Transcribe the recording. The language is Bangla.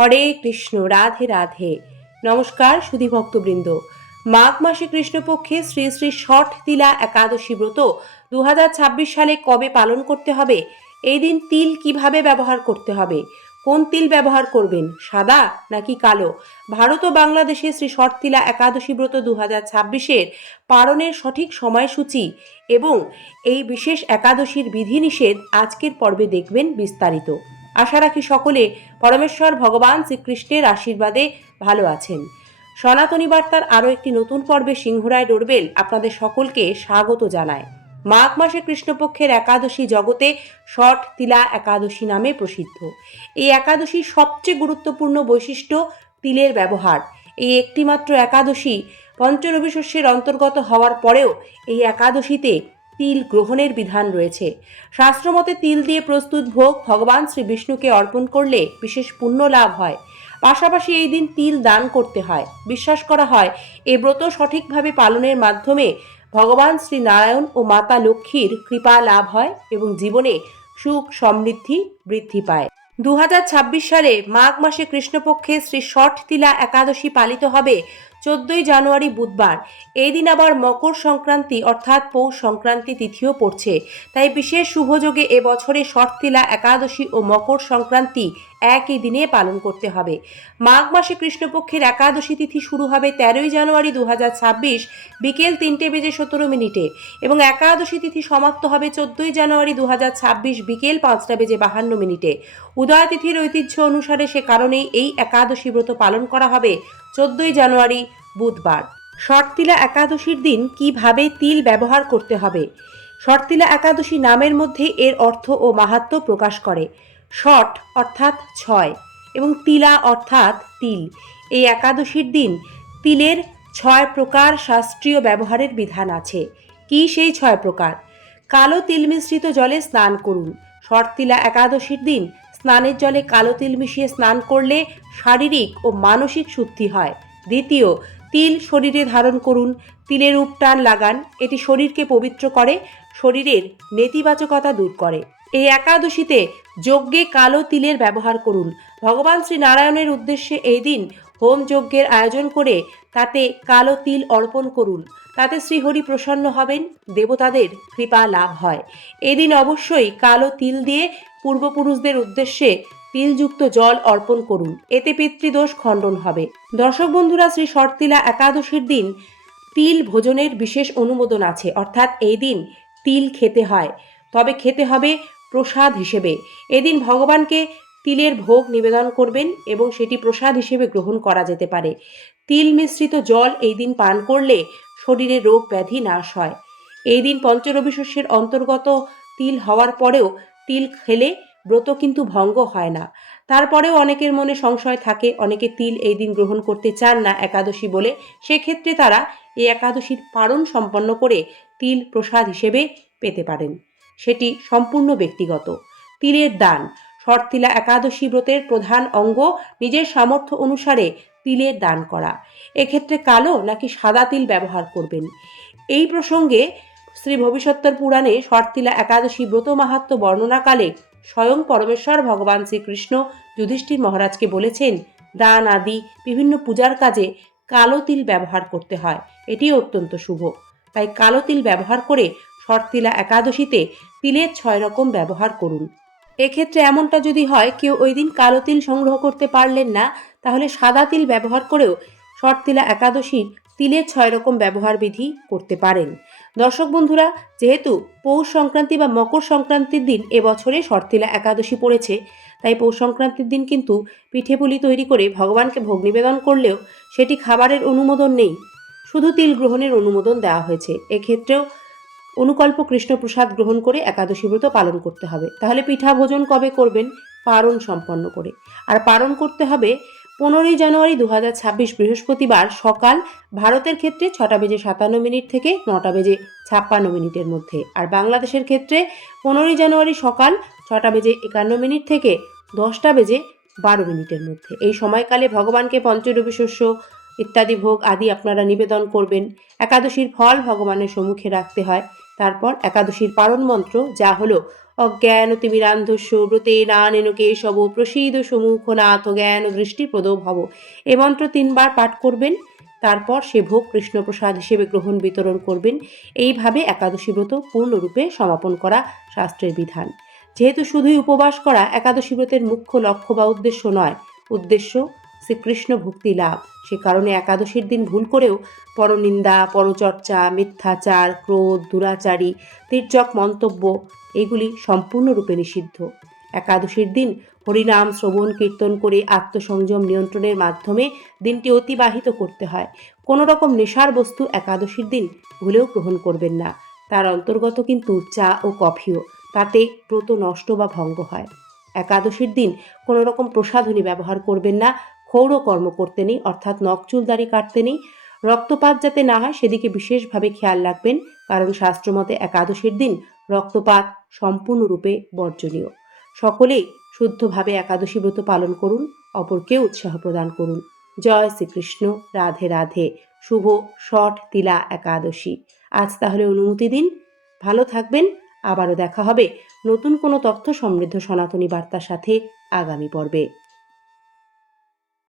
হরে কৃষ্ণ, রাধে রাধে। নমস্কার সুধী ভক্তবৃন্দ। মাঘ মাসে কৃষ্ণপক্ষে শ্রী শ্রী ষঠ তিলা একাদশী ব্রত দু হাজার ছাব্বিশ সালে কবে পালন করতে হবে? এই দিন তিল কীভাবে ব্যবহার করতে হবে? কোন তিল ব্যবহার করবেন, সাদা নাকি কালো? ভারত ও বাংলাদেশে শ্রী শর্তিলা একাদশী ব্রত দু হাজার ছাব্বিশের পালনের সঠিক সময়সূচি এবং এই বিশেষ একাদশীর বিধিনিষেধ আজকের পর্বে দেখবেন বিস্তারিত। আশা রাখি সকলে পরমেশ্বর, ভগবান শ্রীকৃষ্ণের আশীর্বাদে ভালো আছেন। সনাতনী বার্তার আরও একটি নতুন পর্বে সিংহরায় ডোরবেল আপনাদের সকলকে স্বাগত জানায়। মাঘ মাসে কৃষ্ণপক্ষের একাদশী জগতে ষট তিলা একাদশী নামে প্রসিদ্ধ। এই একাদশীর সবচেয়ে গুরুত্বপূর্ণ বৈশিষ্ট্য তিলের ব্যবহার। এই একটিমাত্র একাদশী পঞ্চরবি শস্যের অন্তর্গত হওয়ার পরেও এই একাদশীতে তিল গ্রহণের বিধান রয়েছে। শাস্ত্রমতে তিল দিয়ে প্রস্তুত ভোগ ভগবান শ্রী বিষ্ণুকে অর্পণ করলে বিশেষ পুণ্য লাভ হয়। পাশাপাশি এই দিন তিল দান করতে হয়। বিশ্বাস করা হয়, এ ব্রত সঠিকভাবে পালনের মাধ্যমে ভগবান শ্রী নারায়ণ ও মাতা লক্ষ্মীর কৃপা লাভ হয় এবং জীবনে সুখ সমৃদ্ধি বৃদ্ধি পায়। দু হাজার ছাব্বিশ সালে মাঘ মাসে কৃষ্ণপক্ষে শ্রী ষঠ তিলা একাদশী পালিত হবে। চোদ্দই জানুয়ারি বুধবার। এই দিন আবার মকর সংক্রান্তি অর্থাৎ পৌষ সংক্রান্তি তিথিও পড়ছে। তাই বিশেষ শুভযোগে এবছরে ষটতিলা একাদশী ও মকর সংক্রান্তি একই দিনে পালন করতে হবে। মাঘ মাসে কৃষ্ণপক্ষের একাদশী তিথি শুরু হবে তেরোই জানুয়ারি দু হাজার ছাব্বিশ বিকেল তিনটে বেজে সতেরো মিনিটে এবং একাদশী তিথি সমাপ্ত হবে চোদ্দই জানুয়ারি দু হাজার ছাব্বিশ বিকেল পাঁচটা বেজে বাহান্ন মিনিটে। উদয় তিথির ঐতিহ্য অনুসারে সে কারণেই এই একাদশী ব্রত পালন করা হবে চোদ্দই জানুয়ারি, বুধবার। শর্তিলা একাদশীর দিন কীভাবে তিল ব্যবহার করতে হবে? শর্তিলা একাদশী নামের মধ্যে এর অর্থ ও মাহাত্ম্য প্রকাশ করে। শট অর্থাৎ ছয় এবং তিলা অর্থাৎ তিল। এই একাদশীর দিন তিলের ছয় প্রকার শাস্ত্রীয় ব্যবহারের বিধান আছে। কি সেই ছয় প্রকার? কালো তিল মিশ্রিত জলে স্নান করুন। শর্তিলা একাদশীর দিন স্নানের জলে কালো তিল মিশিয়ে স্নান করলে শারীরিক ও মানসিক শুদ্ধি হয়। দ্বিতীয়, তিল শরীরে ধারণ করুন। তিলের উপটান লাগান। এটি শরীরকে পবিত্র করে, শরীরের নেতিবাচকতা দূর করে। এই একাদশীতে যজ্ঞে কালো তিলের ব্যবহার করুন। ভগবান শ্রী নারায়ণের উদ্দেশ্যে এই দিন হোম যজ্ঞের আয়োজন করে তাতে কালো তিল অর্পণ করুন। তাতে শ্রীহরি প্রসন্ন হবেন, দেবতাদের কৃপা লাভ হয়। এদিন অবশ্যই কালো তিল দিয়ে পূর্বপুরুষদের উদ্দেশ্যে তিলযুক্ত জল অর্পণ করুন। এতে পিতৃদোষ খণ্ডন হবে। দর্শক বন্ধুরা, শ্রী শর্তিলা একাদশীর দিন তিল ভোজনের বিশেষ অনুমোদন আছে। অর্থাৎ এই দিন তিল খেতে হয়। তবে খেতে হবে প্রসাদ হিসেবে। এদিন ভগবানকে তিলের ভোগ নিবেদন করবেন এবং সেটি প্রসাদ হিসেবে গ্রহণ করা যেতে পারে। তিল মিশ্রিত জল এই দিন পান করলে শরীরে রোগ ব্যাধি নাশ হয়। এই দিন পঞ্চরবি শস্যের অন্তর্গত তিল হওয়ার পরেও তিল খেলে ব্রত কিন্তু ভঙ্গ হয় না। তারপরেও অনেকের মনে সংশয় থাকে, অনেকে তিল এই দিন গ্রহণ করতে চান না একাদশী বলে। সেক্ষেত্রে তারা এই একাদশীর পারণ সম্পন্ন করে তিল প্রসাদ হিসেবে পেতে পারেন। সেটি সম্পূর্ণ ব্যক্তিগত। তিলের দান। শর্তিলা একাদশী ব্রতের প্রধান অঙ্গ নিজের সামর্থ্য অনুসারে তিলের দান করা। এক্ষেত্রে কালো নাকি সাদা তিল ব্যবহার করবেন। এই প্রসঙ্গে শ্রী ভবিষ্যত্তর পুরাণে শর্তিলা একাদশী ব্রত মাহাত্ম বর্ণনাকালে স্বয়ং পরমেশ্বর ভগবান শ্রীকৃষ্ণ যুধিষ্ঠির মহারাজকে বলেছেন, দান আদি, বিভিন্ন পূজার কাজে কালো তিল ব্যবহার করতে হয়। এটি অত্যন্ত শুভ তাই কালো তিল ব্যবহার করে শর্তিলা একাদশীতে তিলের ছয় রকম ব্যবহার করুন। এক্ষেত্রে এমনটা যদি হয়, কেউ ওই দিন কালো তিল সংগ্রহ করতে পারলেন না, তাহলে সাদা তিল ব্যবহার করেও শর্তিলা একাদশীর তিলের ছয় রকম ব্যবহার বিধি করতে পারেন। দর্শক বন্ধুরা, যেহেতু পৌষ সংক্রান্তি বা মকর সংক্রান্তির দিন এবছরে শর্তিলা একাদশী পড়েছে, তাই পৌষ সংক্রান্তির দিন কিন্তু পিঠে পুলি তৈরি করে ভগবানকে ভোগ নিবেদন করলেও সেটি খাবারের অনুমোদন নেই। শুধু তিল গ্রহণের অনুমোদন দেওয়া হয়েছে। এক্ষেত্রেও অনুকল্প কৃষ্ণপ্রসাদ গ্রহণ করে একাদশী ব্রত পালন করতে হবে। তাহলে পিঠা ভোজন কবে করবেন? পারণ সম্পন্ন করে। আর পালন করতে হবে পনেরোই জানুয়ারি দু হাজার ছাব্বিশ বৃহস্পতিবার সকাল ভারতের ক্ষেত্রে ছটা বেজে সাতান্ন মিনিট থেকে নটা বেজে ছাপ্পান্ন মিনিটের মধ্যে। আর বাংলাদেশের ক্ষেত্রে পনেরোই জানুয়ারি সকাল ছটা বেজে একান্ন মিনিট থেকে দশটা বেজে বারো মিনিটের মধ্যে। এই সময়কালে ভগবানকে পঞ্চরবি শস্য ইত্যাদি ভোগ আদি আপনারা নিবেদন করবেন। একাদশীর ফল ভগবানের সম্মুখে রাখতে হয়। তারপর একাদশীর পারণ মন্ত্র, যা হলো অজ্ঞান তিমিরান্ধস্য ব্রতে নানেন কেশব প্রসীদ সমুখ নাথ জ্ঞান দৃষ্টিপ্রদ ভব এ মন্ত্র তিনবার পাঠ করবেন, তারপর সে ভোগ কৃষ্ণপ্রসাদ হিসেবে গ্রহণ বিতরণ করবেন। এইভাবে একাদশী ব্রত পূর্ণরূপে সমাপন করা শাস্ত্রের বিধান। যেহেতু শুধুই উপবাস করা একাদশী ব্রতের মুখ্য লক্ষ্য বা উদ্দেশ্য নয়, উদ্দেশ্য শ্রীকৃষ্ণ ভক্তি লাভ। সে কারণে একাদশীর দিন ভুল করেও পরনিন্দা, পরচর্চা, মিথ্যাচার, ক্রোধ, দুরাচারী, তীর্যক মন্তব্য এগুলি সম্পূর্ণরূপে নিষিদ্ধ। একাদশীর দিন হরিনাম, শ্রবণ, কীর্তন করে আত্মসংযম নিয়ন্ত্রণের মাধ্যমে দিনটি অতিবাহিত করতে হয়। কোনো রকম নেশার বস্তু একাদশীর দিন ভুলেও গ্রহণ করবেন না। তার অন্তর্গত কিন্তু চা ও কফিও, তাতে ব্রত নষ্ট বা ভঙ্গ হয়। একাদশীর দিন কোনো রকম প্রসাধনী ব্যবহার করবেন না ক্ষৌর কর্ম করতে নেই, অর্থাৎ নখচুল দাড়ি কাটতে নেই। রক্তপাত যাতে না হয়, সেদিকে বিশেষভাবে খেয়াল রাখবেন, কারণ শাস্ত্রমতে একাদশীর দিন রক্তপাত সম্পূর্ণরূপে বর্জনীয়। সকলেই শুদ্ধভাবে একাদশী ব্রত পালন করুন, অপরকে উৎসাহ প্রদান করুন। জয় শ্রীকৃষ্ণ, রাধে রাধে। শুভ, ষট, তিলা একাদশী। আজ তাহলে অনুমতি দিন। ভালো থাকবেন। আবারও দেখা হবে নতুন কোনো তথ্য সমৃদ্ধ সনাতনী বার্তার সাথে আগামী পর্বে।